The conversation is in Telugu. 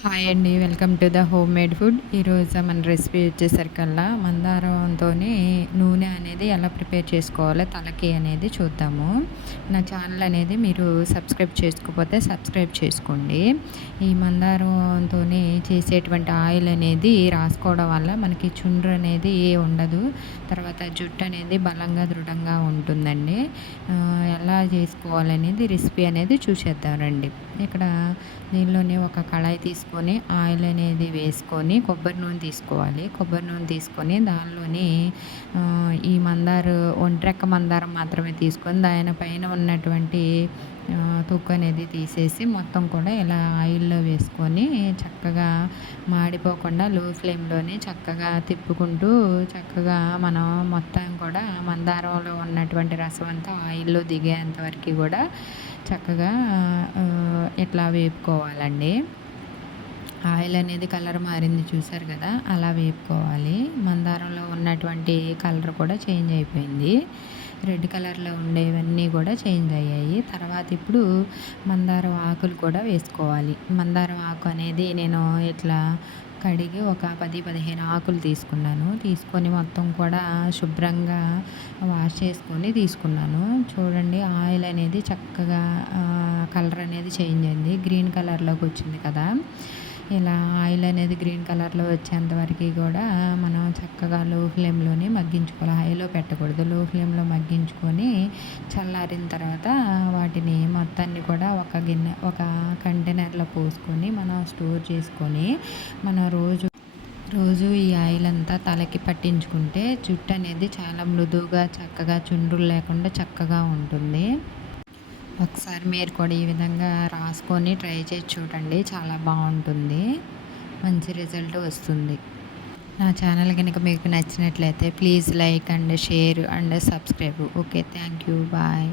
హాయ్ అండి welcome to the home made food ఈరోజు మన రెసిపీ వచ్చేసరికల్లా మందారంతో నూనె అనేది ఎలా ప్రిపేర్ చేసుకోవాలో తలకి అనేది చూద్దాము. నా ఛానల్ అనేది మీరు సబ్స్క్రైబ్ చేసుకోకపోతే సబ్స్క్రైబ్ చేసుకోండి. ఈ మందారంతో చేసేటువంటి ఆయిల్ అనేది రాసుకోవడం వల్ల మనకి చుండ్రు అనేది ఉండదు. తర్వాత జుట్టు అనేది బలంగా దృఢంగా ఉంటుందండి. ఎలా చేసుకోవాలనేది రెసిపీ అనేది చూసేద్దాం రండి. ఇక్కడ దీనిలోనే ఒక కళాయి తీసుకు తీసుకొని ఆయిల్ అనేది వేసుకొని కొబ్బరి నూనె తీసుకోవాలి. కొబ్బరి నూనె తీసుకొని దానిలోని ఈ మందారు ఒంట్రెక్క మందారం మాత్రమే తీసుకొని దానిపైన ఉన్నటువంటి తొక్కు అనేది తీసేసి మొత్తం కూడా ఇలా ఆయిల్లో వేసుకొని చక్కగా మాడిపోకుండా లో ఫ్లేమ్లోనే చక్కగా తిప్పుకుంటూ చక్కగా మనం మొత్తం కూడా మందారంలో ఉన్నటువంటి రసం అంతా ఆయిల్లో దిగేంత వరకు కూడా చక్కగా ఇట్లా వేపుకోవాలండి. ఆయిల్ అనేది కలర్ మారింది చూసారు కదా అలా వేపుకోవాలి. మందారంలో ఉన్నటువంటి కలర్ కూడా చేంజ్ అయిపోయింది. రెడ్ కలర్లో ఉండేవన్నీ కూడా చేంజ్ అయ్యాయి. తర్వాత ఇప్పుడు మందారం ఆకులు కూడా వేసుకోవాలి. మందారం ఆకు అనేది నేను ఇట్లా కడిగి ఒక పది పదిహేను ఆకులు తీసుకున్నాను. తీసుకొని మొత్తం కూడా శుభ్రంగా వాష్ చేసుకొని తీసుకున్నాను. చూడండి ఆయిల్ అనేది చక్కగా కలర్ అనేది చేంజ్ అయింది. గ్రీన్ కలర్లోకి వచ్చింది కదా. ఇలా ఆయిల్ అనేది గ్రీన్ కలర్లో వచ్చేంత వరకు కూడా మనం చక్కగా లో ఫ్లేమ్లోనే మగ్గించుకోవాలి. హైలో పెట్టకూడదు. లో ఫ్లేమ్లో మగ్గించుకొని చల్లారిన తర్వాత వాటిని మొత్తాన్ని కూడా ఒక గిన్నె ఒక కంటైనర్లో పోసుకొని మనం స్టోర్ చేసుకొని మనం రోజు రోజు ఈ ఆయిల్ అంతా తలకి పట్టించుకుంటే జుట్టు అనేది చాలా మృదువుగా చక్కగా చుండ్రులు లేకుండా చక్కగా ఉంటుంది. ఒకసారి మీరు కూడా ఈ విధంగా రాసుకొని ట్రై చేసి చూడండి. చాలా బాగుంటుంది. మంచి రిజల్ట్ వస్తుంది. నా ఛానల్ కనుక మీకు నచ్చినట్లయితే please like and share and subscribe. Okay thank you. Bye.